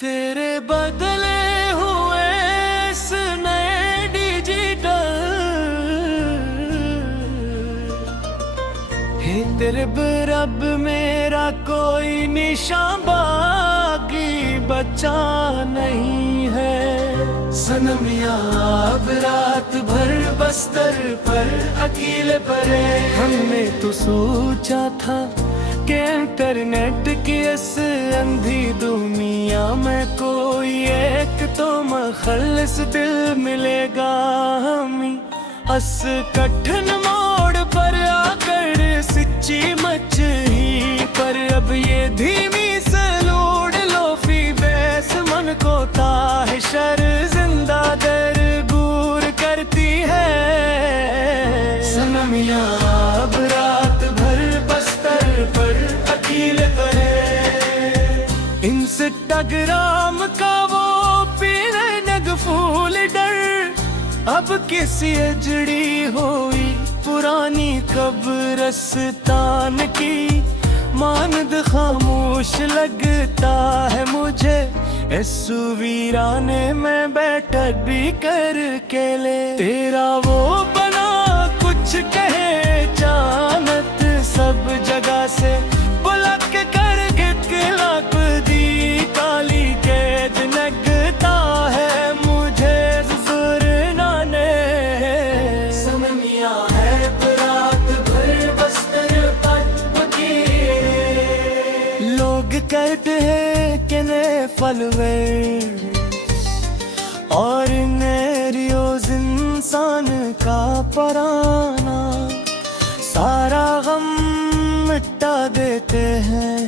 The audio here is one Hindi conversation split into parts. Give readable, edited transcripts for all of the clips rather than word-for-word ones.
तेरे बदले हुए इस नए डिजिटल हे तेरे बरब मेरा कोई निशान बाकी बचा नहीं है। सनमिया अब रात भर बस्तर पर अकेले पड़े, हमने तो सोचा था कि इंटरनेट की इस अंधी दुनिया में कोई एक तो मुखल्लिस दिल मिलेगा हमें। अस कठिन मोड़ पर आकर सच्ची मच ही, पर अब ये धीमी सलूड लोफी बैस मन को ताह शर जिंदा दर गुर करती है। सनमिया अब रात भर बस्तर पर अकेले पड़े, इंस्टाग्राम का वो पीले नग फूल डर अब किसी अजड़ी हुई पुरानी कब्रिस्तान की मानद खामोश लगता है मुझे। इस वीराने में बैठक भी करके ले, तेरा वो बना कुछ कहे जानत सब जगह से बुलक कर गिलाप दी काली कैद लगता है मुझे जुर्नाने। सनमिया है रात भर बस्तर पटपकी, लोग कहते हैं कि ने फलवेर और नेरियोज इंसान का पराना सारा गम मिटा देते हैं।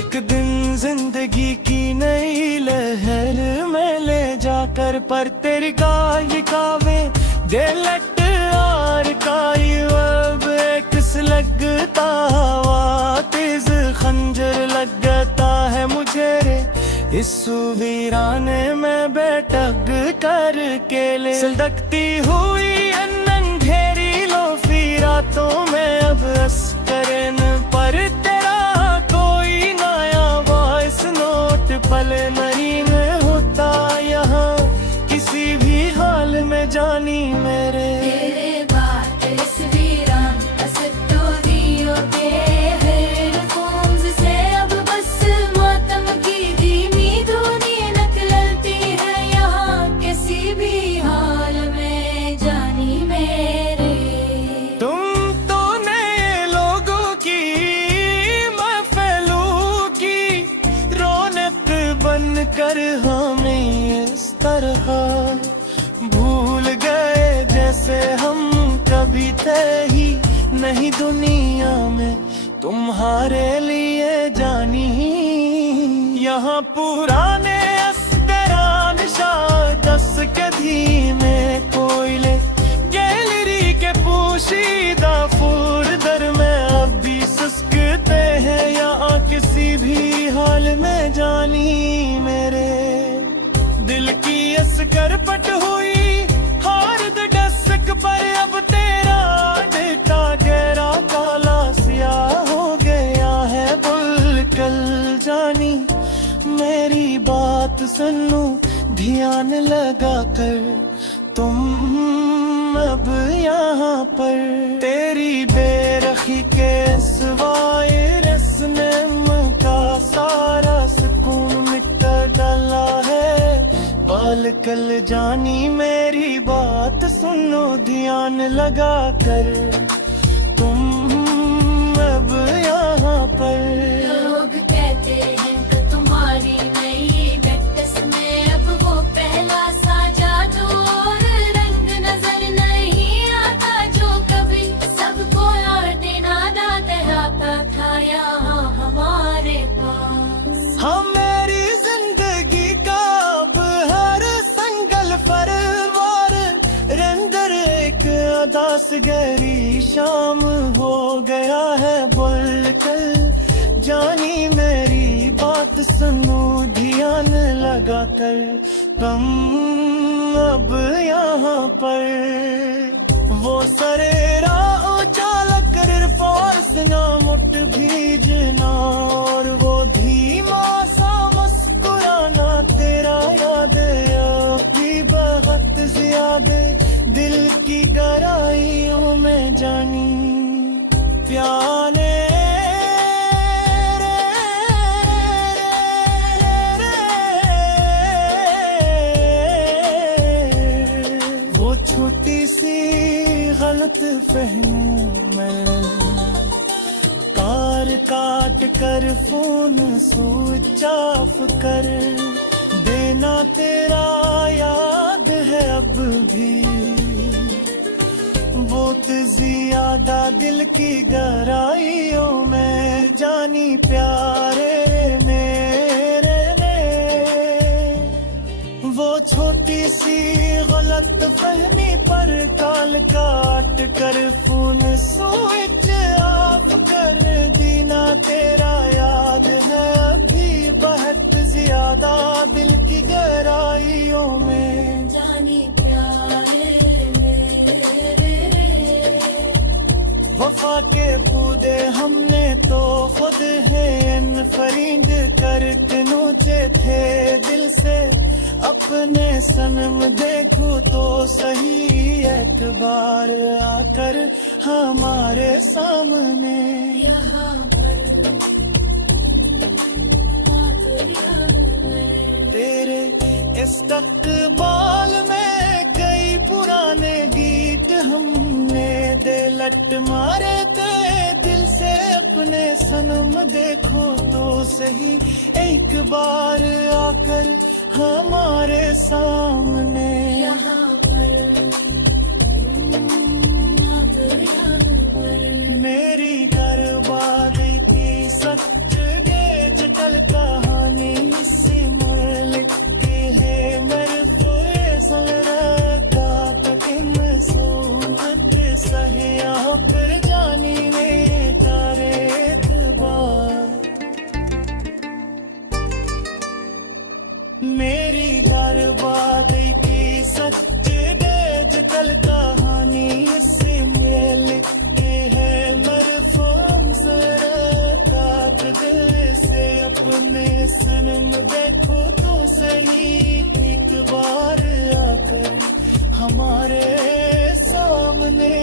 एक दिन जिंदगी की नई लहर में ले जाकर, पर तेरी गायिकावे दे लट आर काई अब एक लगता हवा तेज खंजर लगता है मुझे रे। इस वीराने में बैठक करके ले, सलगती हुई अंधेरी लोफी रातों में अब अस्करन पर तेरा कोई नया वॉइस नोट पल मरीन होता यहाँ किसी भी हाल में जानी मेरे। कर हमें इस तरह भूल गए जैसे हम कभी थे ही नहीं दुनिया में तुम्हारे लिए जानी। यहाँ पुराने अस्करान शादस के धीमे कोयले गैलरी के पोशीदा फूरदर में अब भी सुस्कते हैं यहाँ किसी भी हाल में जानी मेरे। दिल की अस्कर पट हुई हार्द डस्क पर अब तेरा डेटा गहरा काला स्याह हो गया है बुल कल जानी मेरी बात सुनो ध्यान लगा कर तुम अब यहाँ पर। तेरी बेरखी के वायरस ने का सारा सुकून मिटा डाला है बाल कल जानी मेरी बात सुनो ध्यान लगा कर तुम अब यहाँ पर। लोग कहते हैं कि तुम्हारी नई बैक्टस में अब वो पहला सा जादू और रंग नजर नहीं आता जो कभी सबको देना आता था यहाँ हमारे पास। हाँ मेरी जिंदगी का अब हर संगल फरवार रंदर एक अदास गहरी शाम हो गया है बोल कल जानी मेरी बात सुनो ध्यान लगा कर तुम अब यहाँ पर। वो सरेरा उचालक फोर्स ना मुठ भीजना और वो धीमा सा गलत फहमी में कार काट कर फोन स्विच ऑफ कर देना तेरा याद है अब भी बहुत ज्यादा दिल की गहराइयों में जानी प्यारे मेरे ने वो छोटी सी गलत फहमी पर काल काट कर फोन स्विच ऑफ कर देना तेरा याद है अभी बहुत ज्यादा दिल की गहराइयों में जानी प्यारे मेरे वफा के बूदे हमने तो खुद है फरीद कर तुझे थे दिल से अपने सनम देखो तो सही एक बार आकर हमारे सामने यहाँ पर तेरे इस्तकबाल में कई पुराने गीत हमने दे लट मारे थे दिल से अपने सनम देखो तो सही एक बार आकर हमारे सामने यहाँ पर मेरी बर्बादी की सच डिजिटल कहानी से लिख के है मेरे फैसल रखा तो इन सूरत सहिया कर जानी में तारे एतबार मेरी बर्बादी की सच डिजिटल कहानी से लिख के है मरफूम सरकात दिल से अपने सनम देखो तो सही एक बार आकर हमारे सामने